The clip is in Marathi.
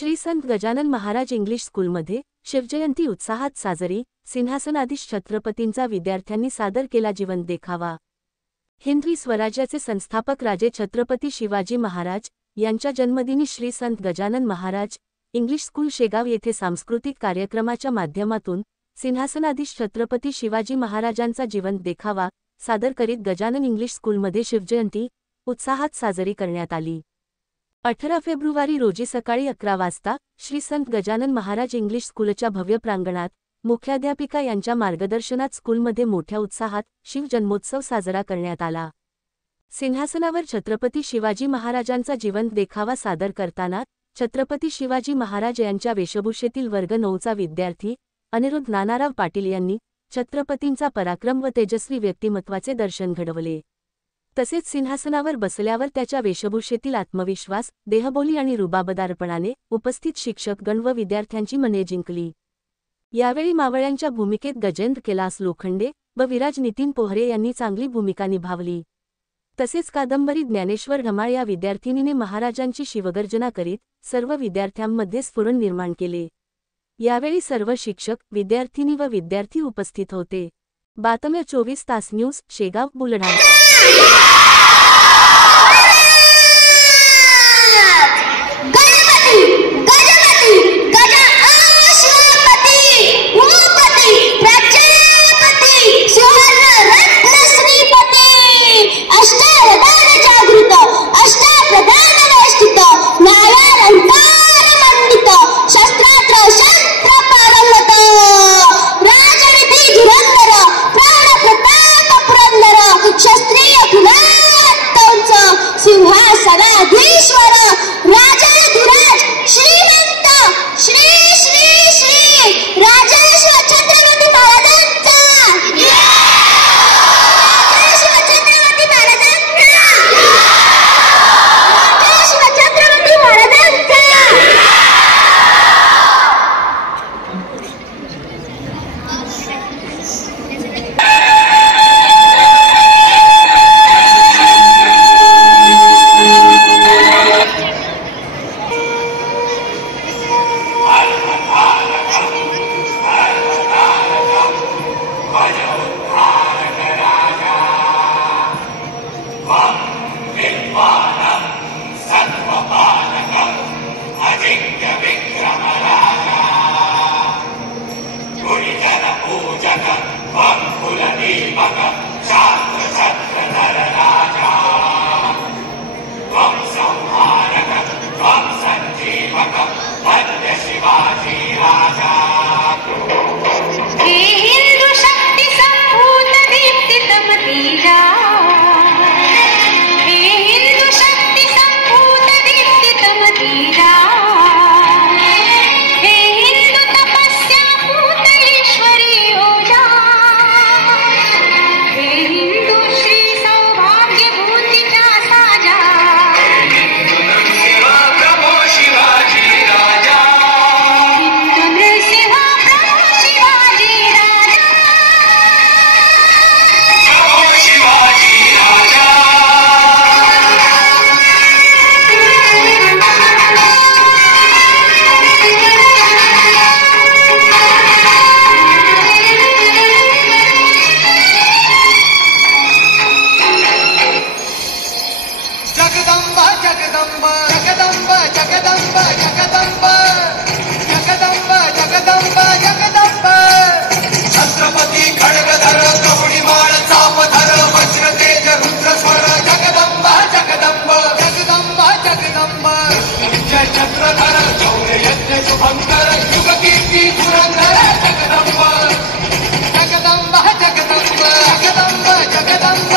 श्री संत गजानन महाराज इंग्लिश स्कूलमध्ये शिवजयंती उत्साहात साजरी। सिंहासनाधीश छत्रपतींचा विद्यार्थ्यांनी सादर केला जीवंत देखावा। हिंदवी स्वराज्याचे संस्थापक राजे छत्रपती शिवाजी महाराज यांच्या जन्मदिनी श्री संत गजानन महाराज इंग्लिश स्कूल शेगाव येथे सांस्कृतिक कार्यक्रमाच्या माध्यमातून सिंहासनाधीश छत्रपती शिवाजी महाराजांचा जीवंत देखावा सादर करीत गजानन इंग्लिश स्कूलमध्ये शिवजयंती उत्साहात साजरी करण्यात आली। 18 फेब्रुवारी रोजी सकाळी 11 वाजता श्री संत गजानन महाराज इंग्लिश स्कूलच्या भव्य प्रांगणात मुख्याध्यापिका यांच्या मार्गदर्शनात स्कूलमध्ये मोठ्या उत्साहात शिवजन्मोत्सव साजरा करण्यात आला। सिंहासनावर छत्रपती शिवाजी महाराजांचा जीवंत देखावा सादर करताना छत्रपती शिवाजी महाराज यांच्या वेशभूषेतील वर्ग 9चा विद्यार्थी अनिरुद्ध नानाराव पाटील यांनी छत्रपतींचा पराक्रम व तेजस्वी व्यक्तिमत्वाचे दर्शन घडवले। तसेच सिंहासनावर बसल्यावर त्याच्या वेशभूषेतील आत्मविश्वास, देहबोली आणि रुबाबदारपणाने उपस्थित शिक्षकगण व विद्यार्थ्यांची मने जिंकली। यावेळी मावळ्यांच्या भूमिकेत गजेंद्र कैलास लोखंडे व विराज नितीन पोहरे यांनी चांगली भूमिका निभावली। तसेच कादंबरी ज्ञानेश्वर ढमाळ या विद्यार्थिनीने महाराजांची शिवगर्जना करीत सर्व विद्यार्थ्यांमध्ये स्फुरण निर्माण केले। यावेळी सर्व शिक्षक, विद्यार्थिनी व विद्यार्थी उपस्थित होते। बातम्या 24 तास न्यूज, शेगाव, बुलढाणा। सिंहासनाधीश्वर राजाधिराज श्रीमंत श्री श्री श्री राजेश्वर छत्रपती महाराजांचा राजेश्वर छत्रपती महाराजांचा राजेश्वर छत्रपती महाराजांचा। छत्रपती खड्गधर कवडीमाळ चापधर वज्रतेज रुद्रस्वर जगदंबा जगदंब जगदंबा जगदंब जय छत्रधर शौर्य यज्ञ शुभंकर युगकीर्ती धुरंधर जगदंब जगदंबा जगदंब जगदंब जगदंब